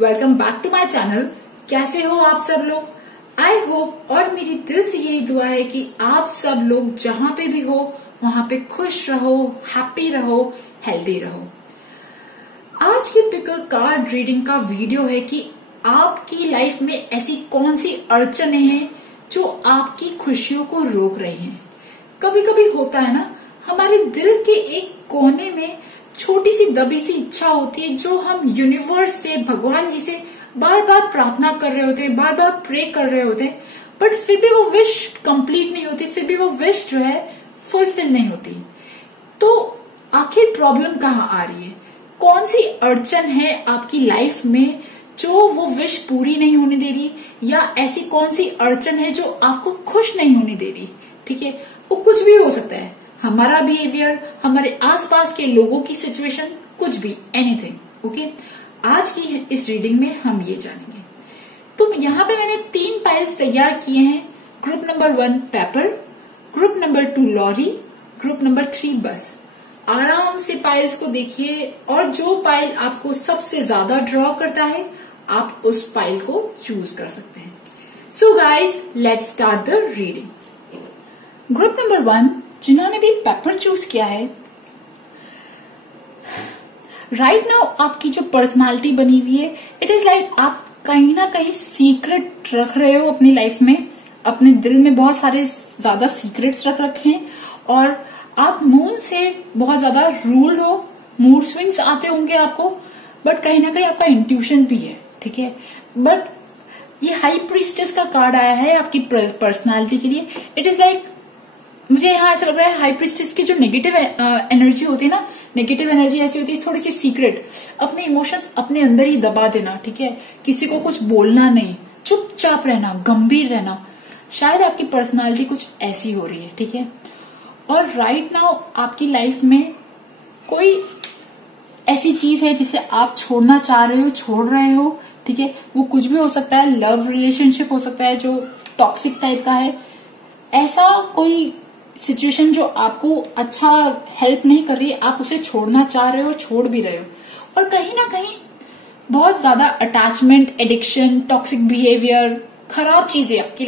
Welcome back to my channel. कैसे हो आप सब लोग? आई होप और मेरी दिल से यही दुआ है कि आप सब लोग जहां पे भी हो वहां पे खुश रहो, हैप्पी रहो, हेल्दी रहो। आज की पिक कार्ड रीडिंग का वीडियो है कि आपकी लाइफ में ऐसी कौन सी अड़चने हैं जो आपकी खुशियों को रोक रही हैं। कभी कभी होता है ना, हमारे दिल के एक कोने में छोटी सी दबी सी इच्छा होती है जो हम यूनिवर्स से, भगवान जी से बार बार प्रार्थना कर रहे होते हैं, बार बार प्रे कर रहे होते हैं, बट फिर भी वो विश कंप्लीट नहीं होती, फिर भी वो विश जो है फुलफिल नहीं होती। तो आखिर प्रॉब्लम कहाँ आ रही है? कौन सी अड़चन है आपकी लाइफ में जो वो विश पूरी नहीं होने दे रही, या ऐसी कौन सी अड़चन है जो आपको खुश नहीं होने दे रही? ठीक है, वो कुछ भी हो सकता है, हमारा बिहेवियर, हमारे आसपास के लोगों की सिचुएशन, कुछ भी, एनीथिंग। ओके, आज की इस रीडिंग में हम ये जानेंगे। तो यहाँ पे मैंने 3 पाइल्स तैयार किए हैं। Group number 1 paper, group number 2 lorry, group number 3 bus. आराम से पाइल्स को देखिए और जो पाइल आपको सबसे ज्यादा ड्रॉ करता है आप उस पाइल को चूज कर सकते हैं। So guys, let's start the reading. Group number 1 जिन्होंने भी पेपर चूज किया है, राइट नाउ आपकी जो पर्सनालिटी बनी हुई है, इट इज लाइक आप कहीं ना कहीं सीक्रेट रख रहे हो अपनी लाइफ में। अपने दिल में बहुत सारे ज्यादा सीक्रेट्स रख रखे हैं और आप मून से बहुत ज्यादा रूल हो, मूड स्विंग्स आते होंगे आपको, बट कहीं ना कहीं आपका इंट्यूशन भी है। ठीक है, बट ये हाई प्रीस्टेस का कार्ड आया है आपकी पर्सनालिटी के लिए। इट इज लाइक, मुझे यहाँ ऐसा लग रहा है हाई प्रीस्टेस की जो नेगेटिव एनर्जी होती है ना, नेगेटिव एनर्जी ऐसी होती है थोड़ी सी सीक्रेट, अपने इमोशंस अपने अंदर ही दबा देना। ठीक है, किसी को कुछ बोलना नहीं, चुपचाप रहना, गंभीर रहना। शायद आपकी पर्सनालिटी कुछ ऐसी हो रही है। ठीक है, और राइट नाउ आपकी लाइफ में कोई ऐसी चीज है जिसे आप छोड़ना चाह रहे हो, छोड़ रहे हो। ठीक है, वो कुछ भी हो सकता है, लव रिलेशनशिप हो सकता है जो टॉक्सिक टाइप का है, ऐसा कोई सिचुएशन जो आपको अच्छा हेल्प नहीं कर रही है, आप उसे छोड़ना चाह रहे हो, छोड़ भी रहे हो। और कहीं ना कहीं बहुत ज्यादा अटैचमेंट, एडिक्शन, टॉक्सिक बिहेवियर, खराब चीजें आपकी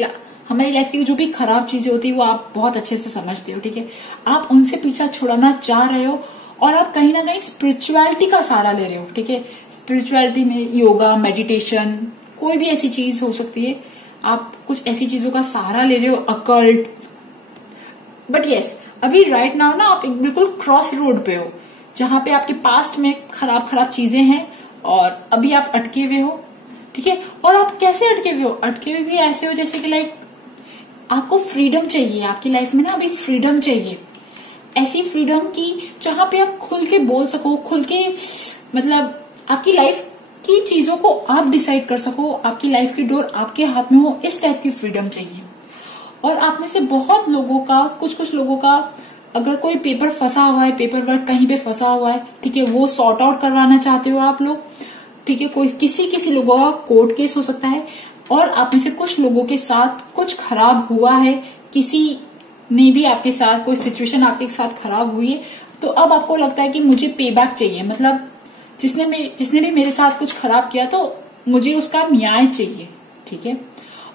हमारी लाइफ की जो भी खराब चीजें होती है वो आप बहुत अच्छे से समझते हो। ठीक है, आप उनसे पीछा छुड़ाना चाह रहे हो और आप कहीं ना कहीं स्पिरिचुअलिटी का सहारा ले रहे हो। ठीक है, स्पिरिचुअलिटी में योगा, मेडिटेशन, कोई भी ऐसी चीज हो सकती है, आप कुछ ऐसी चीजों का सहारा ले रहे हो, अकल्ट। बट यस, अभी राइट नाउ ना आप एक बिल्कुल क्रॉस रोड पे हो जहां पे आपके पास्ट में खराब खराब चीजें हैं और अभी आप अटके हुए हो। ठीक है, और आप कैसे अटके हुए हो? अटके हुए भी ऐसे हो जैसे कि लाइक आपको फ्रीडम चाहिए आपकी लाइफ में ना, अभी फ्रीडम चाहिए, ऐसी फ्रीडम की जहां पे आप खुल के बोल सको, खुल के मतलब आपकी लाइफ की चीजों को आप डिसाइड कर सको, आपकी लाइफ की डोर आपके हाथ में हो, इस टाइप की फ्रीडम चाहिए। और आप में से बहुत लोगों का, कुछ लोगों का अगर कोई पेपर फंसा हुआ है, पेपर वर्क कहीं पे फंसा हुआ है, ठीक है, वो सॉर्ट आउट करवाना चाहते हो आप लोग। ठीक है, कोई किसी लोगों का कोर्ट केस हो सकता है और आप में से कुछ लोगों के साथ कुछ खराब हुआ है, किसी ने भी आपके साथ कोई सिचुएशन आपके साथ खराब हुई है, तो अब आपको लगता है कि मुझे पे बैक चाहिए, मतलब जिसने भी मेरे साथ कुछ खराब किया तो मुझे उसका न्याय चाहिए। ठीक है,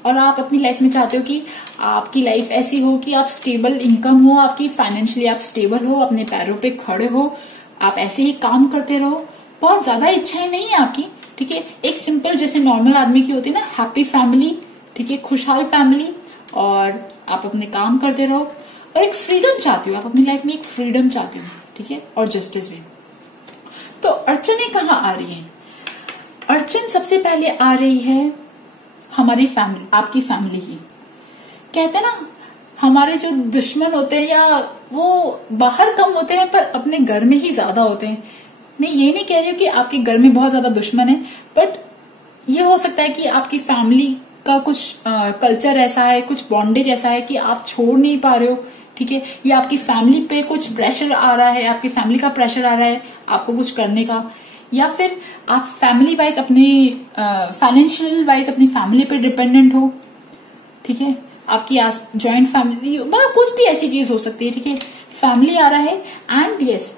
और आप अपनी लाइफ में चाहते हो कि आपकी लाइफ ऐसी हो कि आप स्टेबल इनकम हो, आपकी फाइनेंशियली आप स्टेबल हो, अपने पैरों पे खड़े हो, आप ऐसे ही काम करते रहो। बहुत ज्यादा इच्छाएं नहीं है आपकी। ठीक है, एक सिंपल जैसे नॉर्मल आदमी की होती है ना, हैप्पी फैमिली, ठीक है, खुशहाल फैमिली, और आप अपने काम करते रहो और एक फ्रीडम चाहती हो, आप अपनी लाइफ में एक फ्रीडम चाहती हो। ठीक है, और जस्टिस भी। तो अड़चने कहाँ आ रही है? अड़चन सबसे पहले आ रही है हमारी फैमिली, आपकी फैमिली की। कहते हैं ना, हमारे जो दुश्मन होते हैं या वो बाहर कम होते हैं पर अपने घर में ही ज्यादा होते हैं। मैं ये नहीं कह रही हूँ कि आपके घर में बहुत ज्यादा दुश्मन है, बट ये हो सकता है कि आपकी फैमिली का कुछ कल्चर ऐसा है, कुछ बॉन्डेज ऐसा है कि आप छोड़ नहीं पा रहे हो। ठीक है, या आपकी फैमिली पे कुछ प्रेशर आ रहा है, आपकी फैमिली का प्रेशर आ रहा है आपको कुछ करने का, या फिर आप फैमिली वाइज अपनी फाइनेंशियल वाइज अपनी फैमिली पे डिपेंडेंट हो। ठीक है, आपकी जॉइंट फैमिली, मतलब कुछ भी ऐसी चीज हो सकती है। ठीक है, फैमिली आ रहा है एंड यस,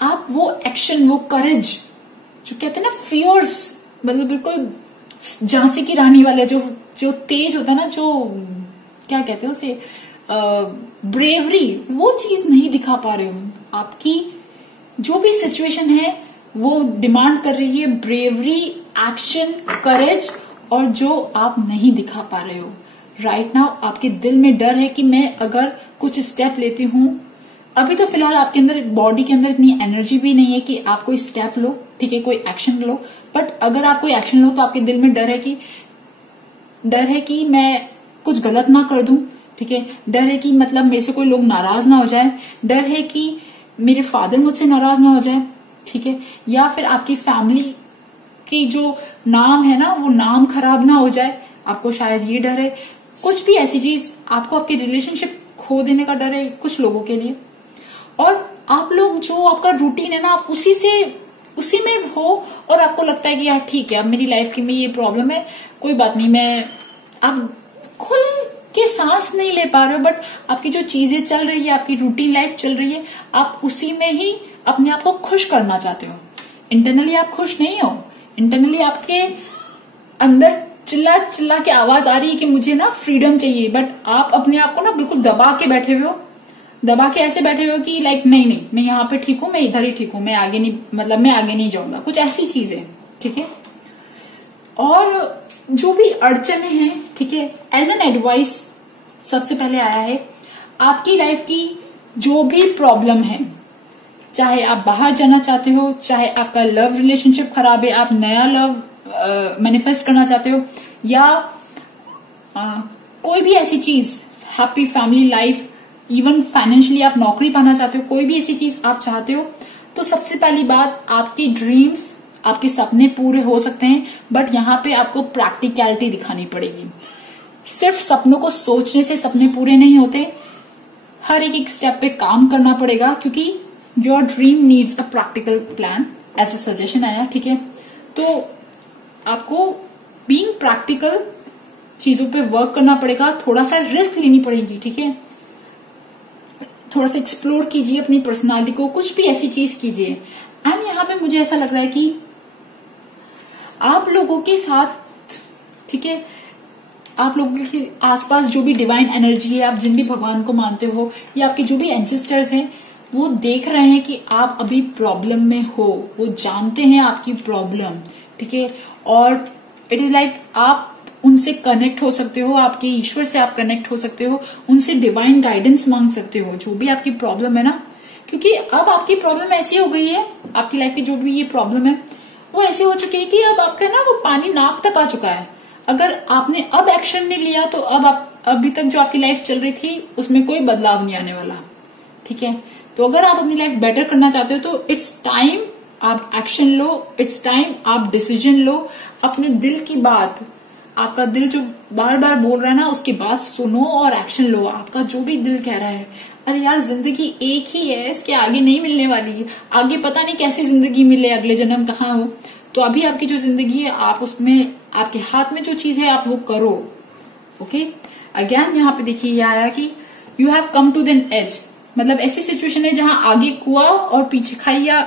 आप वो एक्शन, वो करेज जो कहते हैं ना, मतलब बिल्कुल झांसी की रानी वाले जो जो तेज होता है ना, जो क्या कहते हैं उसे, ब्रेवरी, वो चीज नहीं दिखा पा रहे हो। आपकी जो भी सिचुएशन है वो डिमांड कर रही है ब्रेवरी, एक्शन, करेज, और जो आप नहीं दिखा पा रहे हो राइट नाउ। आपके दिल में डर है कि मैं अगर कुछ स्टेप लेती हूं, अभी तो फिलहाल आपके अंदर, बॉडी के अंदर इतनी एनर्जी भी नहीं है कि आप कोई स्टेप लो, ठीक है, कोई एक्शन लो, बट अगर आप कोई एक्शन लो तो आपके दिल में डर है कि मैं कुछ गलत ना कर दूं, ठीक है, डर है कि मतलब मेरे से कोई लोग नाराज ना हो जाए, डर है कि मेरे फादर मुझसे नाराज ना हो जाए, ठीक है, या फिर आपकी फैमिली की जो नाम है ना, वो नाम खराब ना हो जाए, आपको शायद ये डर है। कुछ भी ऐसी चीज, आपको आपकी रिलेशनशिप खो देने का डर है कुछ लोगों के लिए। और आप लोग जो आपका रूटीन है ना, आप उसी में हो, और आपको लगता है कि यार ठीक है, अब मेरी लाइफ की में ये प्रॉब्लम है, कोई बात नहीं, आप खुल के सांस नहीं ले पा रहे हो, बट आपकी जो चीजें चल रही है, आपकी रूटीन लाइफ चल रही है, आप उसी में ही अपने आप को खुश करना चाहते हो। इंटरनली आप खुश नहीं हो, इंटरनली आपके अंदर चिल्ला चिल्ला के आवाज आ रही है कि मुझे ना फ्रीडम चाहिए, बट आप अपने आप को ना बिल्कुल दबा के बैठे हुए हो, दबा के ऐसे बैठे हुए हो कि लाइक नहीं, मैं यहाँ पे ठीक हूं, मैं इधर ही ठीक हूं, मैं आगे नहीं जाऊंगा, कुछ ऐसी चीज है, ठीक है। और जो भी अड़चने हैं, ठीक है, एज एन एडवाइस सबसे पहले आया है, आपकी लाइफ की जो भी प्रॉब्लम है, चाहे आप बाहर जाना चाहते हो, चाहे आपका लव रिलेशनशिप खराब है, आप नया लव मैनिफेस्ट करना चाहते हो, या कोई भी ऐसी चीज, happy family life, even financially आप नौकरी पाना चाहते हो, कोई भी ऐसी चीज आप चाहते हो, तो सबसे पहली बात, आपकी ड्रीम्स, आपके सपने पूरे हो सकते हैं, बट यहाँ पे आपको प्रैक्टिकलिटी दिखानी पड़ेगी। सिर्फ सपनों को सोचने से सपने पूरे नहीं होते, हर एक स्टेप पे काम करना पड़ेगा, क्योंकि your dream needs a practical plan, ऐसा सजेशन आया, ठीक है। तो आपको बीइंग प्रैक्टिकल चीजों पे वर्क करना पड़ेगा, थोड़ा सा रिस्क लेनी पड़ेगी, ठीक है, थोड़ा सा एक्सप्लोर कीजिए अपनी पर्सनालिटी को, कुछ भी ऐसी चीज कीजिए। एंड यहाँ पे मुझे ऐसा लग रहा है कि आप लोगों के साथ, ठीक है, आप लोगों के आसपास जो भी डिवाइन एनर्जी है, आप जिन भी भगवान को मानते हो, या आपके जो भी एंसेस्टर्स हैं, वो देख रहे हैं कि आप अभी प्रॉब्लम में हो, वो जानते हैं आपकी प्रॉब्लम, ठीक है, और इट इज लाइक आप उनसे कनेक्ट हो सकते हो, आपके ईश्वर से आप कनेक्ट हो सकते हो, उनसे डिवाइन गाइडेंस मांग सकते हो, जो भी आपकी प्रॉब्लम है ना, क्योंकि अब आपकी प्रॉब्लम ऐसी हो गई है, आपकी लाइफ की जो भी ये प्रॉब्लम है वो ऐसी हो चुकी है कि अब आपका ना वो पानी नाक तक आ चुका है। अगर आपने अब एक्शन नहीं लिया तो अब आप अभी तक जो आपकी लाइफ चल रही थी उसमें कोई बदलाव नहीं आने वाला, ठीक है। तो अगर आप अपनी लाइफ बेटर करना चाहते हो तो इट्स टाइम आप एक्शन लो, इट्स टाइम आप डिसीजन लो, अपने दिल की बात, आपका दिल जो बार बार बोल रहा है ना, उसकी बात सुनो और एक्शन लो। आपका जो भी दिल कह रहा है, अरे यार जिंदगी एक ही है, इसके आगे नहीं मिलने वाली, आगे पता नहीं कैसी जिंदगी मिले, अगले जन्म कहाँ हो, तो अभी आपकी जो जिंदगी है आप उसमें, आपके हाथ में जो चीज है आप वो करो, ओके। अगेन यहाँ पे देखिए ये आया कि you have come to an edge, मतलब ऐसी सिचुएशन है जहां आगे कुआं और पीछे खाई, या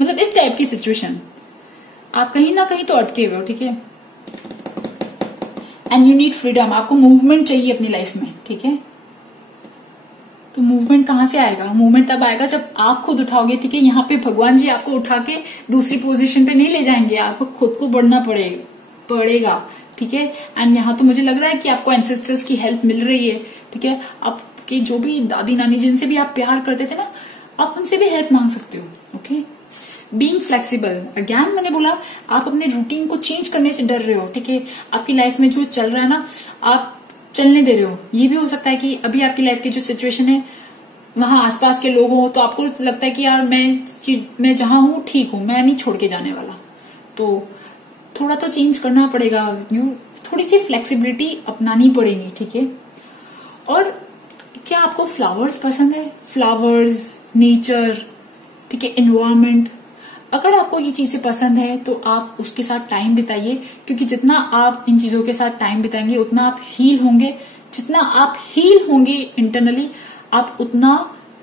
मतलब इस टाइप की सिचुएशन, आप कहीं ना कहीं तो अटके हुए हो, ठीक है। एंड यू नीड फ्रीडम, आपको मूवमेंट चाहिए अपनी लाइफ में, ठीक है। तो मूवमेंट कहां से आएगा? मूवमेंट तब आएगा जब आप खुद उठाओगे, ठीक है। यहाँ पे भगवान जी आपको उठा के दूसरी पोजीशन पे नहीं ले जाएंगे, आपको खुद को बढ़ना पड़ेगा, ठीक है। एंड यहाँ तो मुझे लग रहा है कि आपको एंसेस्टर्स की हेल्प मिल रही है, ठीक है। आपके जो भी दादी नानी जिनसे भी आप प्यार करते थे ना, आप उनसे भी हेल्प मांग सकते हो, ओके। बीइंग फ्लेक्सिबल, अगेन मैंने बोला आप अपने रूटीन को चेंज करने से डर रहे हो, ठीक है। आपकी लाइफ में जो चल रहा है ना, आप चलने दे रहे हो। ये भी हो सकता है कि अभी आपकी लाइफ की जो सिचुएशन है वहां आसपास के लोग हो, तो आपको लगता है कि यार मैं जहां हूं ठीक हूं, मैं नहीं छोड़ के जाने वाला, तो थोड़ा तो चेंज करना पड़ेगा, थोड़ी सी फ्लेक्सिबिलिटी अपनानी पड़ेगी, ठीक है। और क्या आपको फ्लावर्स पसंद है? फ्लावर्स, नेचर, ठीक है, एनवायरमेंट, अगर आपको ये चीजें पसंद है तो आप उसके साथ टाइम बिताइए, क्योंकि जितना आप इन चीजों के साथ टाइम बिताएंगे उतना आप हील होंगे, जितना आप हील होंगे इंटरनली आप उतना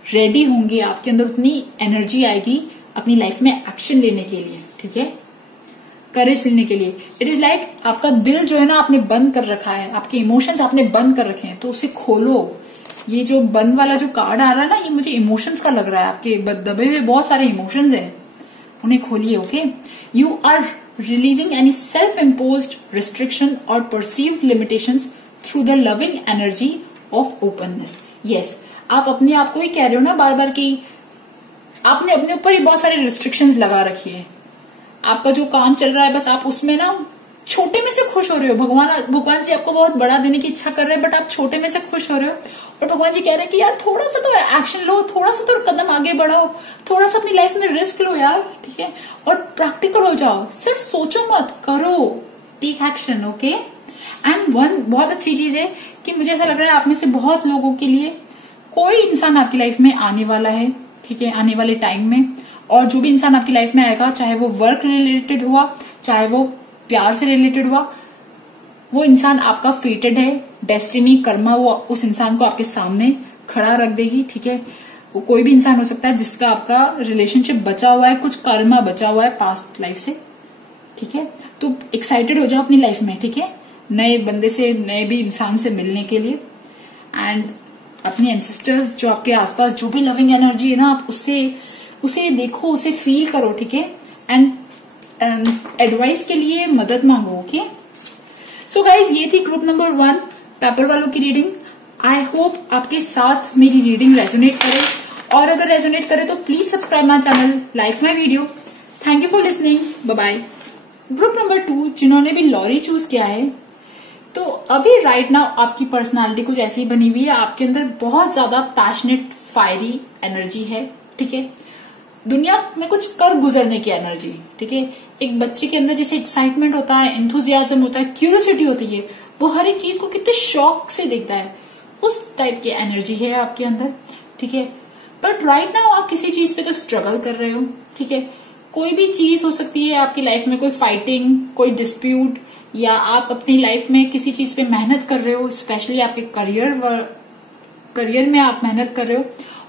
रेडी होंगे, आपके अंदर उतनी एनर्जी आएगी अपनी लाइफ में एक्शन लेने के लिए, ठीक है। करेज लेने के लिए। इट इज लाइक आपका दिल जो है ना आपने बंद कर रखा है, आपके इमोशंस आपने बंद कर रखे हैं, तो उसे खोलो। ये जो बंद वाला जो कार्ड आ रहा है ना, ये मुझे इमोशंस का लग रहा है। आपके दबे हुए बहुत सारे इमोशंस हैं, उन्हें खोलिए। Okay, you are releasing any self imposed restriction और perceived limitations through the loving energy of openness. Yes, आप अपने आप को ही कह रहे हो ना बार बार कि आपने अपने ऊपर ही बहुत सारी रिस्ट्रिक्शंस लगा रखी है। आपका जो काम चल रहा है बस आप उसमें ना छोटे में से खुश हो रहे हो। भगवान जी आपको बहुत बड़ा देने की इच्छा कर रहे हैं, बट आप छोटे में से खुश हो रहे हो। और भगवान जी कह रहे हैं कि यार थोड़ा सा तो एक्शन लो, थोड़ा सा तो कदम आगे बढ़ाओ, थोड़ा सा अपनी लाइफ में रिस्क लो यार, ठीक है, और प्रैक्टिकल हो जाओ। सिर्फ सोचो मत, करो, take action. Okay, and one बहुत अच्छी चीज है कि मुझे ऐसा लग रहा है आप में से बहुत लोगों के लिए कोई इंसान आपकी लाइफ में आने वाला है, ठीक है, आने वाले टाइम में। और जो भी इंसान आपकी लाइफ में आएगा, चाहे वो वर्क रिलेटेड हुआ, चाहे वो प्यार से रिलेटेड हुआ, वो इंसान आपका फेटेड है। डेस्टिनी, कर्मा वो उस इंसान को आपके सामने खड़ा रख देगी, ठीक है। वो कोई भी इंसान हो सकता है जिसका आपका रिलेशनशिप बचा हुआ है, कुछ कर्मा बचा हुआ है पास्ट लाइफ से, ठीक है। तो एक्साइटेड हो जाओ अपनी लाइफ में, ठीक है, नए बंदे से, नए भी इंसान से मिलने के लिए। एंड अपने एंसेस्टर्स जो आपके आसपास जो भी लविंग एनर्जी है ना, आप उसे देखो, उसे फील करो, ठीक है। एंड एडवाइस के लिए मदद मांगो। ओके, सो गाइज, ये थी ग्रुप नंबर 1 पेपर वालों की रीडिंग। आई होप आपके साथ मेरी रीडिंग रेजोनेट करे, और अगर रेजोनेट करे तो please subscribe my channel, like my video. Thank you for listening, bye bye. Group number 2 जिन्होंने भी लॉरी चूज किया है, तो अभी राइट नाउ आपकी पर्सनालिटी कुछ ऐसी बनी हुई है, आपके अंदर बहुत ज्यादा पैशनेट फायरी एनर्जी है, ठीक है, दुनिया में कुछ कर गुजरने की एनर्जी, ठीक है। एक बच्चे के अंदर जैसे एक्साइटमेंट होता है, एंथुजियाज्म होता है, क्यूरियोसिटी होती है, वो हर एक चीज को कितने शौक से देखता है, उस टाइप की एनर्जी है आपके अंदर, ठीक है। बट राइट नाउ आप किसी चीज पे तो स्ट्रगल कर रहे हो, ठीक है। कोई भी चीज हो सकती है आपकी लाइफ में, कोई फाइटिंग, कोई डिस्प्यूट, या आप अपनी लाइफ में किसी चीज पे मेहनत कर रहे हो, स्पेशली आपके करियर में आप मेहनत कर रहे हो,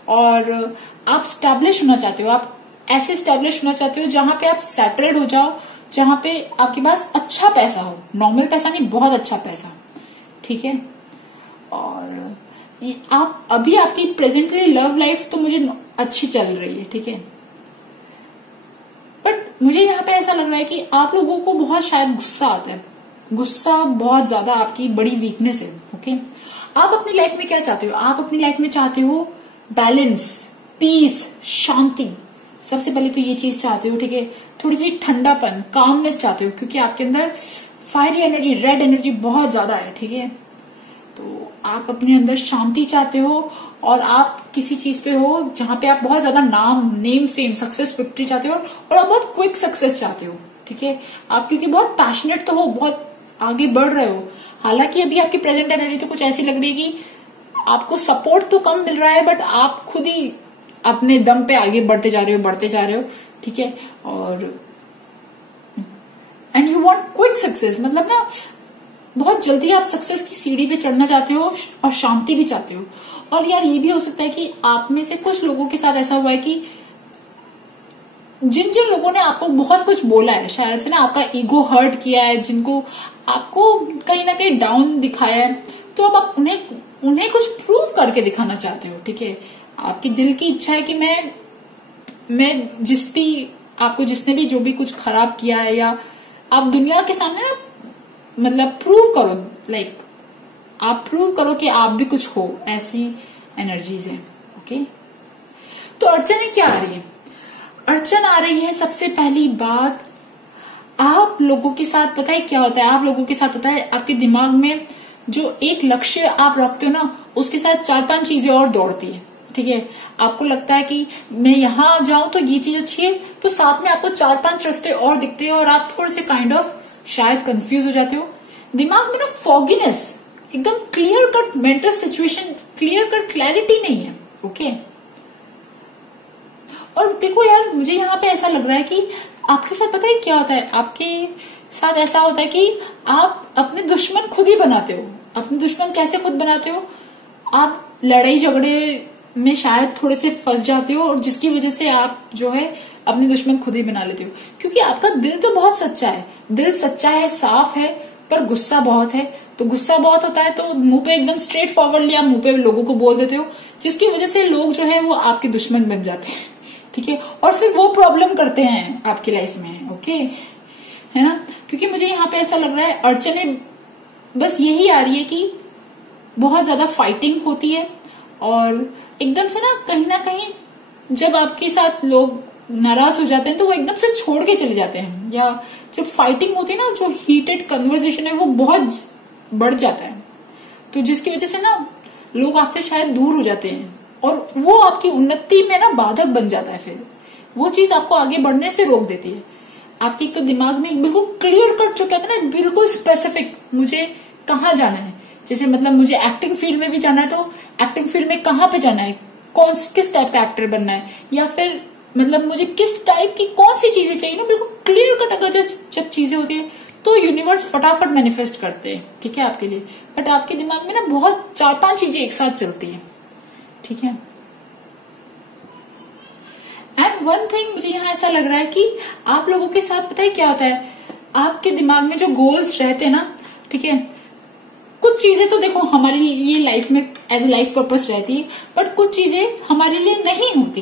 और आप स्टैब्लिश होना चाहते हो। आप ऐसे स्टैब्लिश होना चाहते हो जहां पे आप सेटल्ड हो जाओ, जहां पे आपके पास अच्छा पैसा हो, नॉर्मल पैसा नहीं, बहुत अच्छा पैसा, ठीक है। और आप अभी आपकी प्रेजेंटली लव लाइफ तो मुझे अच्छी चल रही है, ठीक है, बट मुझे यहाँ पे ऐसा लग रहा है कि आप लोगों को बहुत शायद गुस्सा आता है। गुस्सा बहुत ज्यादा आपकी बड़ी वीकनेस है। ओके, आप अपनी लाइफ में क्या चाहते हो? आप अपनी लाइफ में चाहते हो बैलेंस, पीस, शांति। सबसे पहले तो ये चीज चाहते हो, ठीक है। थोड़ी सी ठंडापन, कामनेस चाहते हो, क्योंकि आपके अंदर फायरी एनर्जी, रेड एनर्जी बहुत ज्यादा है, ठीक है। तो आप अपने अंदर शांति चाहते हो, और आप किसी चीज पे हो जहां पे आप बहुत ज्यादा नेम, फेम, सक्सेस, विक्ट्री चाहते हो, और आप बहुत क्विक सक्सेस चाहते हो, ठीक है। आप क्योंकि बहुत पैशनेट तो हो, बहुत आगे बढ़ रहे हो। हालांकि अभी आपकी प्रेजेंट एनर्जी तो कुछ ऐसी लग रही है कि आपको सपोर्ट तो कम मिल रहा है, बट आप खुद ही अपने दम पे आगे बढ़ते जा रहे हो, ठीक है। और and you want quick success, मतलब ना बहुत जल्दी आप सक्सेस की सीढ़ी पे चढ़ना चाहते हो, और शांति भी चाहते हो। और यार ये भी हो सकता है कि आप में से कुछ लोगों के साथ ऐसा हुआ है कि जिन लोगों ने आपको बहुत कुछ बोला है, शायद से ना आपका ईगो हर्ट किया है, जिनको आपको कहीं ना कहीं डाउन दिखाया है, तो अब आप उन्हें कुछ प्रूव करके दिखाना चाहते हो, ठीक है। आपकी दिल की इच्छा है कि मैं जिसने भी जो भी कुछ खराब किया है, या आप दुनिया के सामने ना मतलब प्रूव करो, लाइक आप प्रूव करो कि आप भी कुछ हो, ऐसी एनर्जीज है। ओके, तो अड़चनें क्या आ रही है? अड़चन आ रही है, सबसे पहली बात, आप लोगों के साथ पता है क्या होता है? आप लोगों के साथ होता है, आपके दिमाग में जो एक लक्ष्य आप रखते हो ना, उसके साथ 4-5 चीजें और दौड़ती है, ठीक है। आपको लगता है कि मैं यहां जाऊं तो ये चीज अच्छी है, तो साथ में आपको 4-5 रास्ते और दिखते हैं, और आप थोड़े से काइंड ऑफ शायद कंफ्यूज हो जाते हो। दिमाग में ना फॉगीनेस, एकदम clear cut mental situation, clear cut clarity नहीं है। ओके, और देखो यार, मुझे यहाँ पे ऐसा लग रहा है कि आपके साथ पता है क्या होता है? आपके साथ ऐसा होता है कि आप अपने दुश्मन खुद ही बनाते हो। अपने दुश्मन कैसे खुद बनाते हो? आप लड़ाई झगड़े में शायद थोड़े से फंस जाते हो, और जिसकी वजह से आप जो है अपने दुश्मन खुद ही बना लेते हो, क्योंकि आपका दिल तो बहुत सच्चा है, दिल सच्चा है, साफ है, पर गुस्सा बहुत है। तो गुस्सा बहुत होता है तो मुंह पे एकदम स्ट्रेट फॉरवर्डली आप मुंह पे लोगों को बोल देते हो, जिसकी वजह से लोग जो है वो आपके दुश्मन बन जाते हैं, ठीक है, और फिर वो प्रॉब्लम करते हैं आपकी लाइफ में, ओके, है ना। क्योंकि मुझे यहाँ पे ऐसा लग रहा है अड़चने बस यही आ रही है कि बहुत ज्यादा फाइटिंग होती है, और एकदम से ना कहीं जब आपके साथ लोग नाराज हो जाते हैं तो वो एकदम से छोड़ के चले जाते हैं, या जब फाइटिंग होती है ना, जो हीटेड कन्वर्सेशन है वो बहुत बढ़ जाता है, तो जिसकी वजह से ना लोग आपसे शायद दूर हो जाते हैं, और वो आपकी उन्नति में ना बाधक बन जाता है। फिर वो चीज आपको आगे बढ़ने से रोक देती है। आपकी तो दिमाग में बिल्कुल क्लियर कट जो कहते हैं ना, बिल्कुल स्पेसिफिक, मुझे कहाँ जाना है, जैसे मतलब मुझे एक्टिंग फील्ड में भी जाना है तो एक्टिंग फील्ड में कहाँ पे जाना है, किस टाइप का एक्टर बनना है, या फिर मतलब मुझे किस टाइप की कौन सी चीजें चाहिए ना, बिल्कुल क्लियर कट अगर जब चीजें होती है तो यूनिवर्स फटाफट मैनिफेस्ट करते हैं, ठीक है, आपके लिए। बट आपके दिमाग में ना बहुत 4-5 चीजें एक साथ चलती हैं, ठीक है। एंड वन थिंग मुझे यहाँ ऐसा लग रहा है कि आप लोगों के साथ पता है क्या होता है, आपके दिमाग में जो गोल्स रहते हैं ना, ठीक है, कुछ चीजें तो देखो हमारे लिए लाइफ में एज ए लाइफ पर्पस रहती है, बट कुछ चीजें हमारे लिए नहीं होती,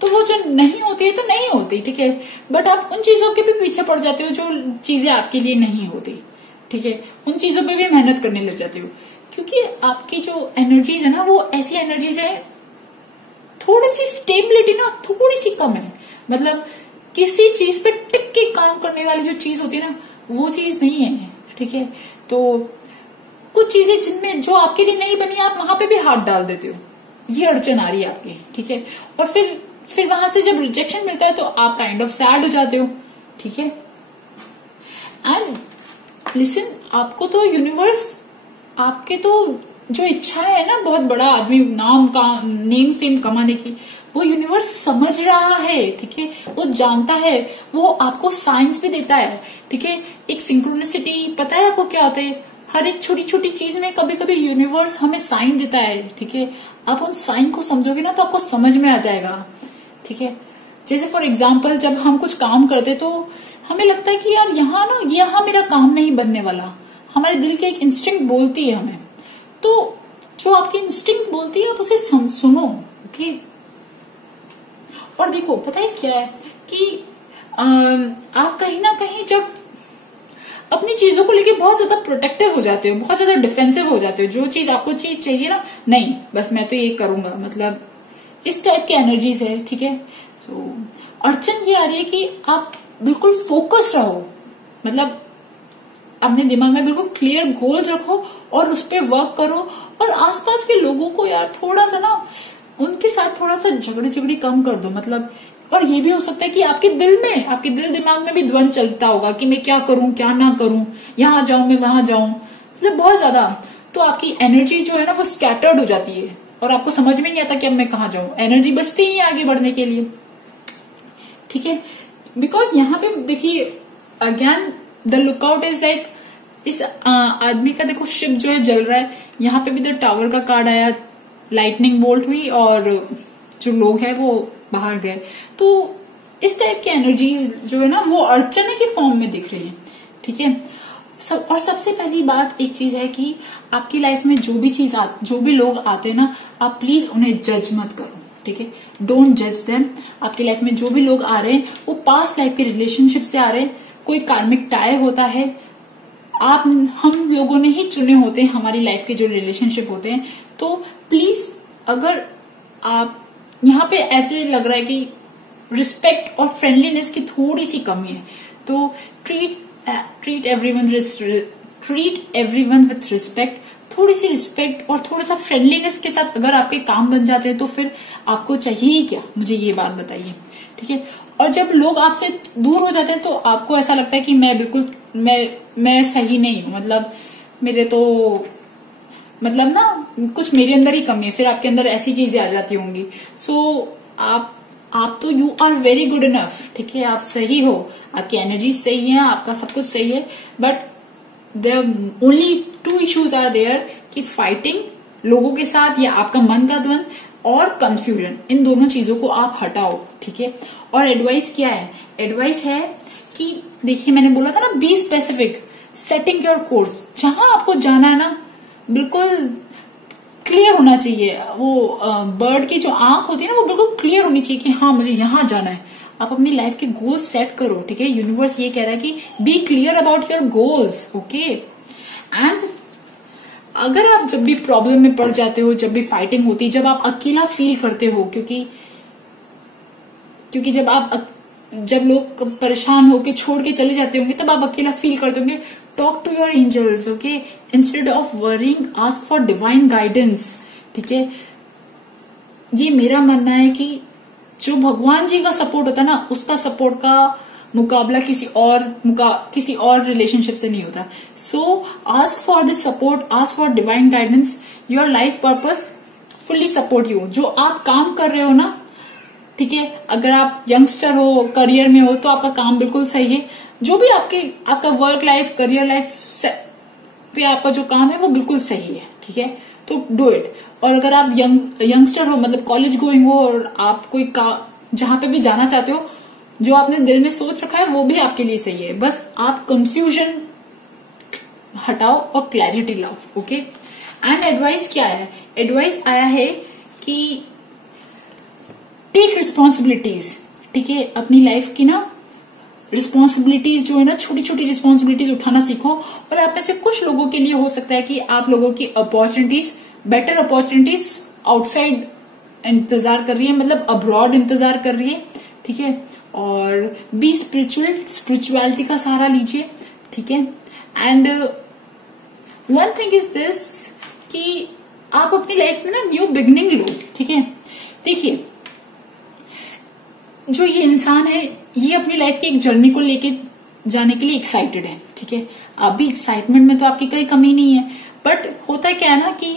तो वो जो नहीं होती है तो नहीं होती, ठीक है, बट आप उन चीजों के भी पीछे पड़ जाते हो जो चीजें आपके लिए नहीं होती, ठीक है, उन चीजों पे भी मेहनत करने लग जाते हो, क्योंकि आपकी जो एनर्जीज है ना वो ऐसी एनर्जीज है, थोड़ी सी स्टेबिलिटी ना थोड़ी सी कम है, मतलब किसी चीज पे टिक के काम करने वाली जो चीज होती है ना वो चीज नहीं है, ठीक है। तो कुछ चीजें जिनमें जो आपके लिए नहीं बनी आप वहां पे भी हाथ डाल देते हो, ये अड़चन आ रही है आपकी, ठीक है, और फिर वहां से जब रिजेक्शन मिलता है तो आप काइंड ऑफ सैड हो जाते हो, ठीक है। एंड लिसन, आपको तो यूनिवर्स आपके तो जो इच्छा है ना बहुत बड़ा आदमी नेम फेम कमाने की, वो यूनिवर्स समझ रहा है, ठीक है, वो जानता है, वो आपको साइंस भी देता है, ठीक है। एक सिंक्रोनिसिटी पता है आपको क्या होता है, हर एक छोटी छोटी चीज में कभी कभी यूनिवर्स हमें साइन देता है, ठीक है। आप उन साइन को समझोगे ना तो आपको समझ में आ जाएगा, ठीक है। जैसे फॉर एग्जाम्पल जब हम कुछ काम करते तो हमें लगता है कि यार यहाँ मेरा काम नहीं बनने वाला, हमारे दिल की एक इंस्टिंक्ट बोलती है हमें, तो जो आपकी इंस्टिंक्ट बोलती है आप उसे सुनो, ओके। और देखो पता है क्या है कि आप कहीं ना कहीं जब अपनी चीजों को लेके बहुत ज्यादा प्रोटेक्टिव हो जाते हो, बहुत ज्यादा डिफेंसिव हो जाते हो, जो चीज आपको चीज चाहिए ना, नहीं बस मैं तो ये करूंगा, मतलब इस टाइप की एनर्जीज है, ठीक है। सो अड़चन ये आ रही है कि आप बिल्कुल फोकस रहो, मतलब अपने दिमाग में बिल्कुल क्लियर गोल्स रखो और उस पर वर्क करो, और आसपास के लोगों को यार थोड़ा सा ना उनके साथ थोड़ा सा झगड़ी कम कर दो, मतलब। और ये भी हो सकता है कि आपके दिल दिमाग में भी द्वंद चलता होगा कि मैं क्या करूं क्या ना करूं, यहाँ जाऊं मैं वहां जाऊं, मतलब बहुत ज्यादा, तो आपकी एनर्जी जो है ना वो स्कैटर्ड हो जाती है और आपको समझ में नहीं आता कि अब मैं कहाँ जाऊं, एनर्जी बचती ही आगे बढ़ने के लिए, ठीक है। बिकॉज यहाँ पे देखिए again the lookout is like, इस आदमी का देखो शिप जो है जल रहा है, यहाँ पे भी द टावर का कार्ड आया, लाइटनिंग बोल्ट हुई और जो लोग हैं वो बाहर गए, तो इस टाइप की एनर्जीज जो है ना वो अड़चन के फॉर्म में दिख रही है, ठीक है। और सबसे पहली बात एक चीज है कि आपकी लाइफ में जो भी लोग आते हैं ना, आप प्लीज उन्हें जज मत करो, ठीक है, डोंट जज देम। आपकी लाइफ में जो भी लोग आ रहे हैं वो पास्ट लाइफ के रिलेशनशिप से आ रहे हैं, कोई कार्मिक टाई होता है, हम लोगों ने ही चुने होते हैं हमारी लाइफ के जो रिलेशनशिप होते हैं, तो प्लीज अगर आप यहाँ पे ऐसे लग रहा है कि रिस्पेक्ट और फ्रेंडलीनेस की थोड़ी सी कमी है, तो ट्रीट एवरीवन विथ रिस्पेक्ट, थोड़ी सी रिस्पेक्ट और थोड़ा सा फ्रेंडलीनेस के साथ अगर आपके काम बन जाते हैं तो फिर आपको चाहिए ही क्या, मुझे ये बात बताइए, ठीक है। और जब लोग आपसे दूर हो जाते हैं तो आपको ऐसा लगता है कि मैं सही नहीं हूं, मतलब मेरे तो मतलब ना कुछ मेरे अंदर ही कमी है, फिर आपके अंदर ऐसी चीजें आ जाती होंगी। सो आप तो you are very good enough, ठीक है, आप सही हो, आपकी एनर्जी सही है, आपका सब कुछ सही है, but there only 2 issues are there कि फाइटिंग लोगों के साथ या आपका मन का द्वंद, और कंफ्यूजन, इन दोनों चीजों को आप हटाओ, ठीक है। और एडवाइस क्या है? एडवाइस है कि देखिए मैंने बोला था ना, be specific, setting your course. जहां आपको जाना है ना, बिल्कुल क्लियर होना चाहिए। वो बर्ड की जो आंख होती है ना, वो बिल्कुल क्लियर होनी चाहिए कि हाँ मुझे यहां जाना है। आप अपनी लाइफ के गोल्स सेट करो, ठीक है। यूनिवर्स ये कह रहा है कि be clear about your goals, okay. And अगर आप जब भी प्रॉब्लम में पड़ जाते हो, जब भी फाइटिंग होती है, जब आप अकेला फील करते हो, क्योंकि जब लोग परेशान होके छोड़ के चले जाते होंगे, तब आप अकेला फील करते होंगे, talk to your angels, okay. Instead of worrying, ask for divine guidance, ठीक है। ये मेरा मानना है कि जो भगवान जी का सपोर्ट होता है ना, उसका सपोर्ट का मुकाबला किसी और रिलेशनशिप से नहीं होता। सो ask for this support, ask for divine guidance. Your life purpose fully support you. जो आप काम कर रहे हो ना, ठीक है, अगर आप यंगस्टर हो, करियर में हो, तो आपका काम बिल्कुल सही है। जो भी आपका वर्क लाइफ, करियर लाइफ पे आपका जो काम है वो बिल्कुल सही है, ठीक है। तो डू इट। और अगर आप यंगस्टर हो, मतलब कॉलेज गोइंग हो, और आप कोई जहां पे भी जाना चाहते हो, जो आपने दिल में सोच रखा है वो भी आपके लिए सही है। बस आप कंफ्यूजन हटाओ और क्लैरिटी लाओ, ओके। एंड एडवाइस क्या है? एडवाइस आया है कि टेक रिस्पॉन्सिबिलिटीज, ठीक है। अपनी लाइफ की ना रिस्पॉन्सिबिलिटीज जो है ना, छोटी छोटी रिस्पॉन्सिबिलिटीज उठाना सीखो। और आप में से कुछ लोगों के लिए हो सकता है कि आप लोगों की अपॉर्चुनिटीज, बेटर अपॉर्चुनिटीज आउटसाइड इंतजार कर रही है, मतलब अब्रॉड इंतजार कर रही है, ठीक है। और बी स्पिरिचुअलिटी का सहारा लीजिए, ठीक है। And one thing is this कि आप अपनी लाइफ में ना न्यू बिगनिंग लो, ठीक है। देखिए, जो ये इंसान है, ये अपनी लाइफ की एक जर्नी को लेके जाने के लिए एक्साइटेड है, ठीक है। अभी एक्साइटमेंट में तो आपकी कोई कमी नहीं है, बट होता क्या है ना कि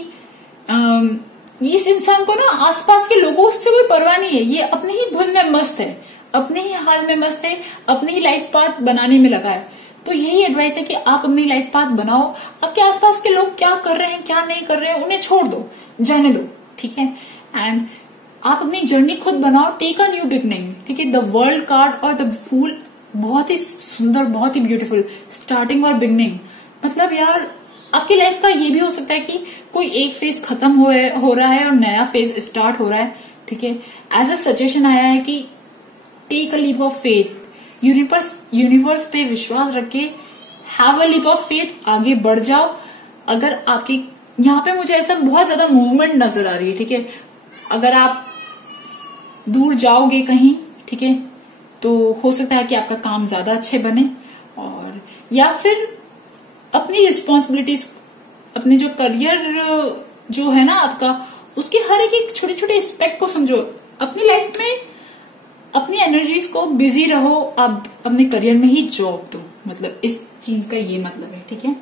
इस इंसान को ना आसपास के लोगों से कोई परवाह नहीं है। ये अपनी ही धुन में मस्त है, अपने ही हाल में मस्त है, अपने ही लाइफ पाथ बनाने में लगा है। तो यही एडवाइस है कि आप अपनी लाइफ पाथ बनाओ। आपके आसपास के लोग क्या कर रहे हैं, क्या नहीं कर रहे हैं, उन्हें छोड़ दो, जाने दो, ठीक है। एंड आप अपनी जर्नी खुद बनाओ। टेक अ न्यू बिगनिंग, ठीक है। द वर्ल्ड कार्ड और द फूल बहुत ही सुंदर, बहुत ही ब्यूटीफुल स्टार्टिंग और बिगनिंग। मतलब यार, आपकी लाइफ का ये भी हो सकता है कि कोई एक फेज खत्म हो रहा है और नया फेज स्टार्ट हो रहा है, ठीक है। एज अ सजेशन आया है कि take a leap of faith. Universe पे विश्वास रख के have a leap of faith, आगे बढ़ जाओ। अगर आपकी यहाँ पे मुझे ऐसा बहुत ज्यादा मूवमेंट नजर आ रही है, ठीक है। अगर आप दूर जाओगे कहीं, ठीक है, तो हो सकता है कि आपका काम ज्यादा अच्छे बने। और या फिर अपनी रिस्पॉन्सिबिलिटीज, अपने जो करियर जो है ना आपका, उसके हर एक छोटे छोटे एस्पेक्ट को समझो। अपनी लाइफ में अपनी एनर्जीज को बिजी रहो, आप अपने करियर में ही जॉब दो, मतलब इस चीज का ये मतलब है, ठीक है।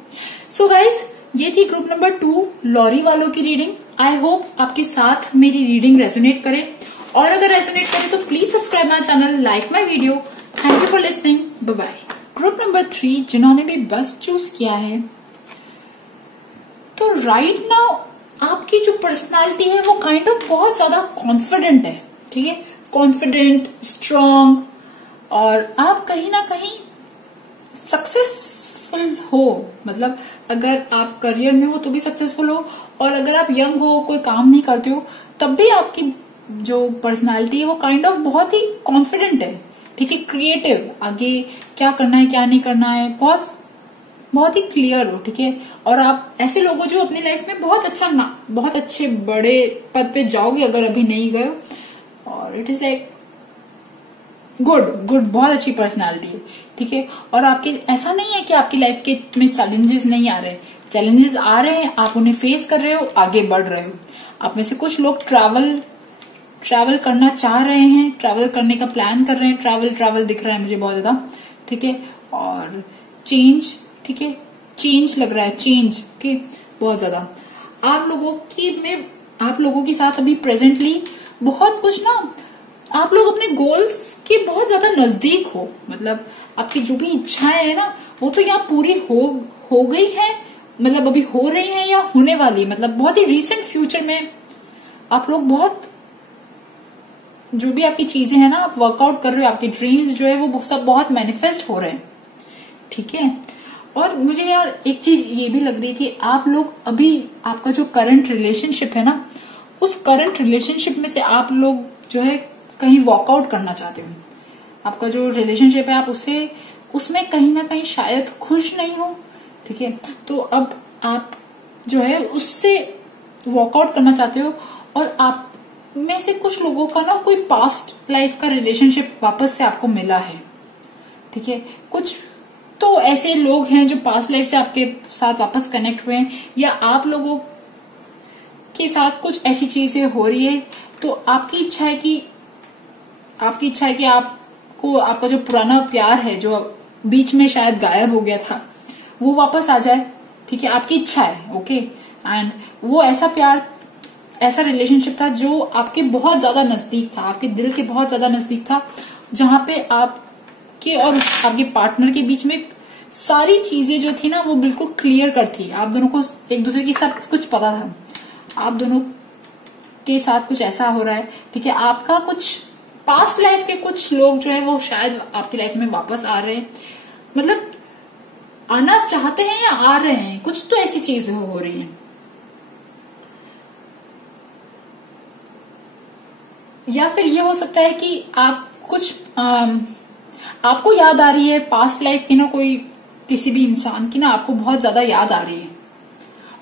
सो गाइज, ये थी ग्रुप नंबर 2 लॉरी वालों की रीडिंग। आई होप आपके साथ मेरी रीडिंग रेजोनेट करे, और अगर रेजोनेट करे तो please subscribe my channel, like my video. Thank you for listening, bye bye. Group number 3 जिन्होंने भी बस चूज किया है, तो राइट नाउ आपकी जो पर्सनालिटी है वो काइंड ऑफ बहुत ज्यादा कॉन्फिडेंट है, ठीक है। कॉन्फिडेंट, स्ट्रांग, और आप कहीं ना कहीं सक्सेसफुल हो। मतलब अगर आप करियर में हो तो भी सक्सेसफुल हो, और अगर आप यंग हो, कोई काम नहीं करते हो, तब भी आपकी जो पर्सनालिटी है वो काइंड ऑफ बहुत ही कॉन्फिडेंट है, ठीक है। क्रिएटिव, आगे क्या करना है क्या नहीं करना है, बहुत ही क्लियर हो, ठीक है। और आप ऐसे लोग हो जो अपनी लाइफ में बहुत अच्छे बड़े पद पे जाओगे अगर अभी नहीं गए। और इट इज लाइक गुड, बहुत अच्छी पर्सनालिटी है, ठीक है। और आपके ऐसा नहीं है कि आपकी लाइफ के में चैलेंजेस नहीं आ रहे, चैलेंजेस आ रहे हैं, आप उन्हें फेस कर रहे हो, आगे बढ़ रहे हो। आप में से कुछ लोग ट्रैवल करना चाह रहे हैं, ट्रैवल करने का प्लान कर रहे हैं, ट्रैवल दिख रहा है मुझे बहुत ज्यादा, ठीक है। और चेंज, ठीक है, चेंज लग रहा है, चेंज के बहुत ज्यादा आप लोगों के साथ अभी प्रेजेंटली बहुत कुछ ना, आप लोग अपने गोल्स के बहुत ज्यादा नजदीक हो। मतलब आपकी जो भी इच्छाएं है ना, वो तो यहाँ पूरी हो गई है, मतलब अभी हो रही है या होने वाली, मतलब बहुत ही रिसेंट फ्यूचर में आप लोग बहुत जो भी आपकी चीजें हैं ना, आप वर्कआउट कर रहे हो, आपके ड्रीम्स जो है वो सब बहुत मैनिफेस्ट हो रहे हैं, ठीक है। और मुझे यार एक चीज ये भी लग रही है कि आप लोग अभी आपका जो करंट रिलेशनशिप है ना, उस करंट रिलेशनशिप में से आप लोग जो है कहीं वॉकआउट करना चाहते हो। आपका जो रिलेशनशिप है आप उसमें कहीं ना कहीं शायद खुश नहीं हो, ठीक है। तो अब आप जो है उससे वॉकआउट करना चाहते हो, और आप में से कुछ लोगों का ना कोई पास्ट लाइफ का रिलेशनशिप वापस से आपको मिला है, ठीक है। कुछ तो ऐसे लोग हैं जो पास्ट लाइफ से आपके साथ वापस कनेक्ट हुए हैं, या आप लोगों के साथ कुछ ऐसी चीजें हो रही है, तो आपकी इच्छा है कि आपको आपका जो पुराना प्यार है जो बीच में शायद गायब हो गया था वो वापस आ जाए, ठीक है। आपकी इच्छा है, ओके। एंड वो ऐसा प्यार, ऐसा रिलेशनशिप था जो आपके बहुत ज्यादा नजदीक था, आपके दिल के बहुत ज्यादा नजदीक था, जहां पे आपके और आपके पार्टनर के बीच में सारी चीजें जो थी ना वो बिल्कुल क्लियर कट थी। आप दोनों को एक दूसरे के साथ कुछ पता था, आप दोनों के साथ कुछ ऐसा हो रहा है, ठीक है। आपका कुछ पास्ट लाइफ के कुछ लोग जो है वो शायद आपकी लाइफ में वापस आ रहे हैं, मतलब आना चाहते हैं या आ रहे हैं, कुछ तो ऐसी चीजें हो रही हैं। या फिर ये हो सकता है कि आप कुछ आपको याद आ रही है पास्ट लाइफ की ना, कोई किसी भी इंसान की ना आपको बहुत ज्यादा याद आ रही है,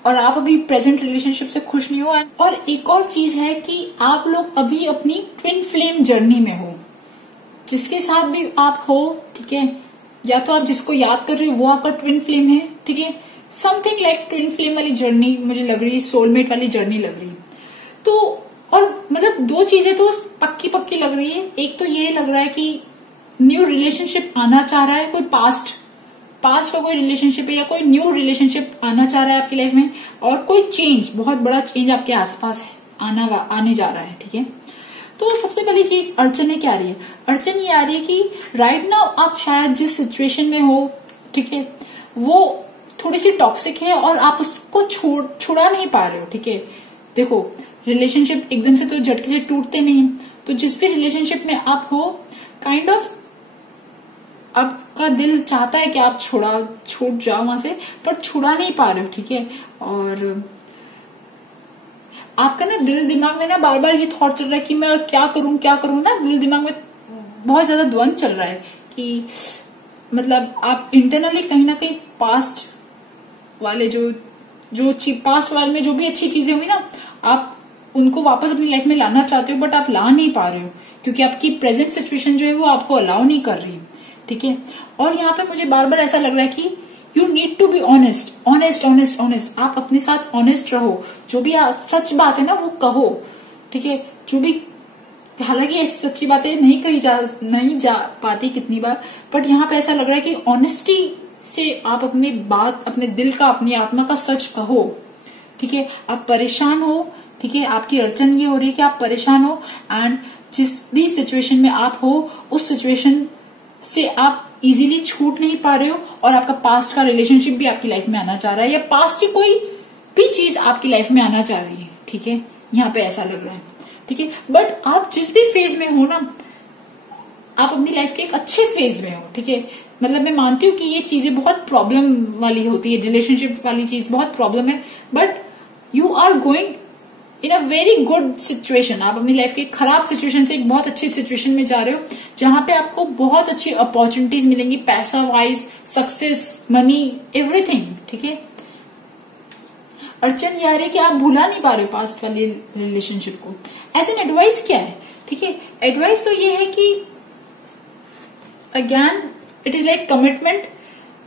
और आप अभी प्रेजेंट रिलेशनशिप से खुश नहीं हो। और एक और चीज है कि आप लोग अभी अपनी ट्विन फ्लेम जर्नी में हो, जिसके साथ भी आप हो, ठीक है। या तो आप जिसको याद कर रहे हो वो आपका ट्विन फ्लेम है, ठीक है। समथिंग लाइक ट्विन फ्लेम वाली जर्नी मुझे लग रही है, सोलमेट वाली जर्नी लग रही है। तो और मतलब दो चीजें तो पक्की पक्की लग रही है। एक तो ये लग रहा है कि न्यू रिलेशनशिप आना चाह रहा है, कोई पास्ट का कोई रिलेशनशिप है या कोई न्यू रिलेशनशिप आना चाह रहा है आपकी लाइफ में, और कोई चेंज, बहुत बड़ा चेंज आपके आसपास है आने जा रहा है, ठीक है। तो सबसे पहली चीज अड़चन क्या आ रही है? अड़चन ये आ रही है कि राइट नाउ आप शायद जिस सिचुएशन में हो, ठीक है, वो थोड़ी सी टॉक्सिक है और आप उसको छुड़ा नहीं पा रहे हो, ठीक है। देखो, रिलेशनशिप एकदम से तो झटके से टूटते नहीं, तो जिस भी रिलेशनशिप में आप हो, काइंड ऑफ आपका दिल चाहता है कि आप छूट जाओ वहां से, पर छुड़ा नहीं पा रहे हो, ठीक है। और आपका ना दिल दिमाग में ना बार बार ये थॉट चल रहा है कि मैं क्या करूं ना, दिल दिमाग में बहुत ज्यादा द्वंद चल रहा है कि मतलब आप इंटरनली कहीं ना कहीं पास्ट वाले पास्ट वाले में जो भी अच्छी चीजें हुई ना, आप उनको वापस अपनी लाइफ में लाना चाहते हो, बट आप ला नहीं पा रहे हो क्योंकि आपकी प्रेजेंट सिचुएशन जो है वो आपको अलाउ नहीं कर रही, ठीक है। और यहाँ पे मुझे बार बार ऐसा लग रहा है कि you need to be honest. आप अपने साथ ऑनेस्ट रहो, जो भी सच बात है ना वो कहो, ठीक है। जो भी, हालांकि सच्ची बातें नहीं जा पाती कितनी बार, बट यहाँ पे ऐसा लग रहा है कि ऑनेस्टी से आप अपनी बात, अपने दिल का, अपनी आत्मा का सच कहो, ठीक है। आप परेशान हो, ठीक है, आपकी अड़चन ये हो रही है कि आप परेशान हो, एंड जिस भी सिचुएशन में आप हो उस सिचुएशन से आप इजीली छूट नहीं पा रहे हो, और आपका पास्ट का रिलेशनशिप भी आपकी लाइफ में आना चाह रहा है, या पास्ट की कोई भी चीज आपकी लाइफ में आना चाह रही है, ठीक है। यहाँ पे ऐसा लग रहा है, ठीक है। बट आप जिस भी फेज में हो ना, आप अपनी लाइफ के एक अच्छे फेज में हो, ठीक है। मतलब मैं मानती हूँ कि ये चीजें बहुत प्रॉब्लम वाली होती है, रिलेशनशिप वाली चीज बहुत प्रॉब्लम है, but you are going in a very good situation. आप अपनी लाइफ के खराब सिचुएशन से एक बहुत अच्छी सिचुएशन में जा रहे हो, जहां पे आपको बहुत अच्छी अपॉर्चुनिटीज मिलेंगी, पैसा वाइज, सक्सेस, मनी, एवरीथिंग, ठीक है। अड़चन ये आ रही है कि आप भुला नहीं पा रहे हो पास्ट वाली रिलेशनशिप को। एज एन एडवाइस क्या है, ठीक है, एडवाइस तो ये है कि again it is like commitment.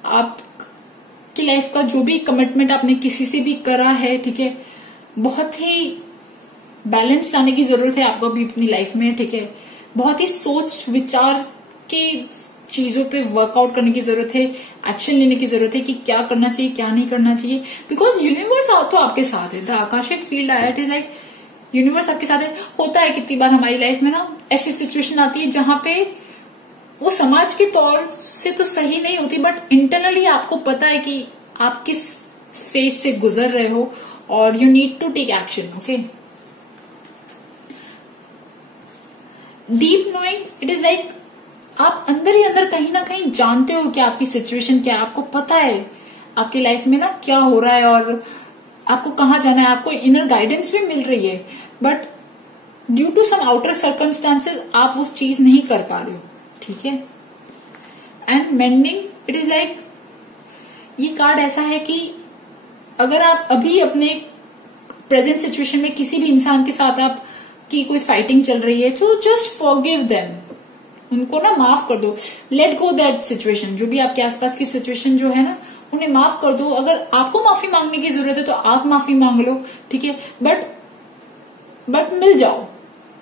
आपकी लाइफ का जो भी कमिटमेंट आपने किसी से भी करा है, ठीक है, बहुत ही बैलेंस लाने की जरूरत है आपको भी अपनी लाइफ में, ठीक है। बहुत ही सोच विचार के चीजों पे वर्कआउट करने की जरूरत है, एक्शन लेने की जरूरत है कि क्या करना चाहिए, क्या नहीं करना चाहिए, बिकॉज यूनिवर्स तो आपके साथ है। द आकाशिक फील्ड आया, इट इज लाइक यूनिवर्स आपके साथ है। होता है कितनी बार हमारी लाइफ में ना ऐसी सिचुएशन आती है जहां पे वो समाज के तौर से तो सही नहीं होती, बट इंटरनली आपको पता है कि आप किस फेज से गुजर रहे हो, और you need to take action, okay. Deep knowing, it is like आप अंदर ही अंदर कहीं ना कहीं जानते हो कि आपकी सिचुएशन क्या है, आपको पता है आपकी लाइफ में ना क्या हो रहा है और आपको कहाँ जाना है, आपको इनर गाइडेंस भी मिल रही है, but due to some outer circumstances आप उस चीज नहीं कर पा रहे हो, ठीक है। And mending, it is like ये कार्ड ऐसा है कि अगर आप अभी अपने प्रेजेंट सिचुएशन में किसी भी इंसान के साथ आप की कोई फाइटिंग चल रही है, तो जस्ट फॉरगिव देम, उनको ना माफ कर दो, लेट गो दैट सिचुएशन। जो भी आपके आसपास की सिचुएशन जो है ना, उन्हें माफ कर दो। अगर आपको माफी मांगने की जरूरत है तो आप माफी मांग लो, ठीक है, बट मिल जाओ,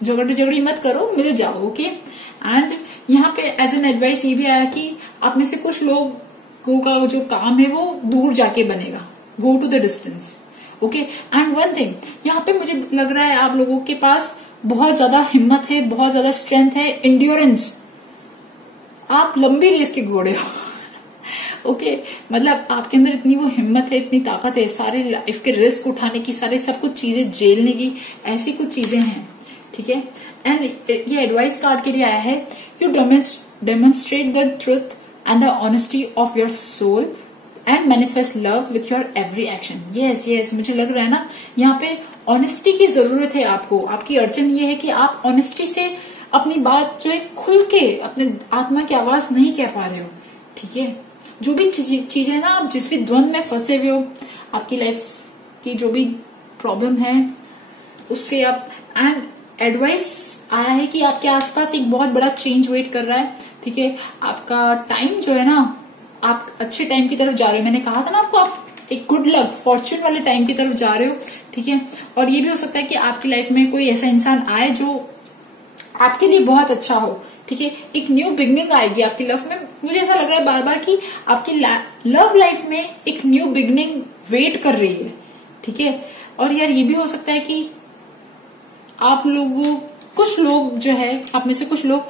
झगड़ी मत करो, मिल जाओ, ओके। एंड यहाँ पे एज एन एडवाइस ये भी आया कि आप में से कुछ लोगों का जो काम है वो दूर जाके बनेगा, go to the distance, okay. And one thing, यहाँ पे मुझे लग रहा है आप लोगों के पास बहुत ज्यादा हिम्मत है, बहुत ज्यादा स्ट्रेंथ है, इंड्योरेंस, आप लंबी रेस के घोड़े हो ओके मतलब आपके अंदर इतनी वो हिम्मत है, इतनी ताकत है, सारे लाइफ के रिस्क उठाने की, सारे सब कुछ चीजें झेलने की, ऐसी कुछ चीजें हैं, ठीक है। एंड ये एडवाइस कार्ड के लिए आया है, you demonstrate the truth and the honesty of your soul and manifest love with your every action. Yes, मुझे लग रहा है ना यहाँ पे ऑनेस्टी की जरूरत है आपको। आपकी अड़चन ये है कि आप ऑनेस्टी से अपनी बात जो है खुल के अपने आत्मा की आवाज नहीं कह पा रहे हो, ठीक है। जो भी चीजें ना, आप जिस भी द्वंद में फंसे हुए हो, आपकी लाइफ की जो भी प्रॉब्लम है उससे आप, एंड एडवाइस आया है कि आपके आसपास एक बहुत बड़ा चेंज वेट कर रहा है, ठीक है। आपका टाइम जो है ना, आप अच्छे टाइम की तरफ जा रहे हो। मैंने कहा था ना आपको, आप एक गुड लक, फॉर्चून वाले टाइम की तरफ जा रहे हो, ठीक है। और ये भी हो सकता है कि आपकी लाइफ में कोई ऐसा इंसान आए जो आपके लिए बहुत अच्छा हो, ठीक है। एक न्यू बिगनिंग आएगी आपकी लाइफ में। मुझे ऐसा लग रहा है बार बार कि आपकी लव लाइफ में एक न्यू बिगनिंग वेट कर रही है, ठीक है। और यार ये भी हो सकता है कि आप लोगों, कुछ लोग जो है, आप में से कुछ लोग,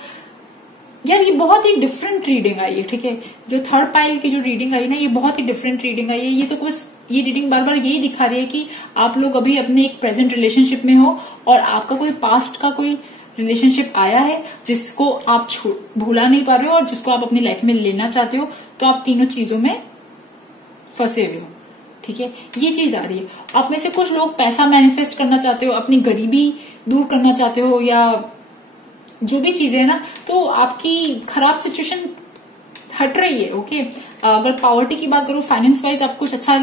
यार ये बहुत ही डिफरेंट रीडिंग आई है, ठीक है। जो थर्ड पाइल की जो रीडिंग आई ना, ये बहुत ही डिफरेंट रीडिंग आई है। ये तो बस ये रीडिंग बार बार यही दिखा रही है कि आप लोग अभी अपने एक प्रेजेंट रिलेशनशिप में हो और आपका कोई पास्ट का कोई रिलेशनशिप आया है जिसको आप भूला नहीं पा रहे हो और जिसको आप अपनी लाइफ में लेना चाहते हो, तो आप तीनों चीजों में फंसे हुए हो, ठीक है। ये चीज आ रही है। आप में से कुछ लोग पैसा मैनिफेस्ट करना चाहते हो, अपनी गरीबी दूर करना चाहते हो, या जो भी चीजें है ना, तो आपकी खराब सिचुएशन हट रही है, ओके। अगर पॉवर्टी की बात करूं, फाइनेंस वाइज आप कुछ अच्छा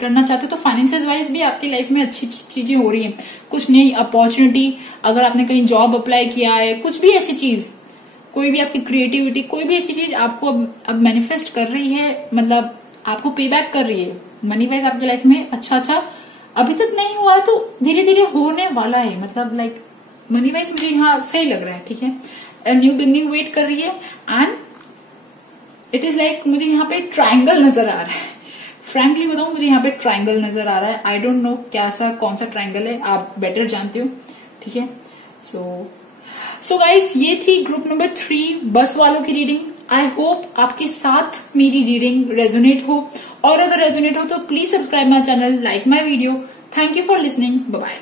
करना चाहते हो तो फाइनेंशियल वाइज भी आपकी लाइफ में अच्छी चीजें हो रही हैं। कुछ नई अपॉर्चुनिटी, अगर आपने कहीं जॉब अप्लाई किया है, कुछ भी ऐसी चीज, कोई भी आपकी क्रिएटिविटी, कोई भी ऐसी चीज आपको अब मैनिफेस्ट कर रही है, मतलब आपको पे बैक कर रही है मनी वाइज आपकी लाइफ में। अच्छा अभी तक नहीं हुआ तो धीरे धीरे होने वाला है, मतलब लाइक मनी वाइज मुझे यहाँ सही लग रहा है, ठीक है। न्यू बिगनिंग वेट कर रही है एंड इट इज लाइक मुझे यहाँ पे ट्रायंगल नजर आ रहा है। फ्रैंकली बताऊं, मुझे यहाँ पे ट्रायंगल नजर आ रहा है। आई डोंट नो कौन सा ट्रायंगल है, आप बेटर जानते हो, ठीक है। सो गाइस, ये थी ग्रुप नंबर 3 बस वालों की रीडिंग। आई होप आपके साथ मेरी रीडिंग रेजोनेट हो, और अगर रेजोनेट हो तो please subscribe my channel, like my video. Thank you for listening, bye bye.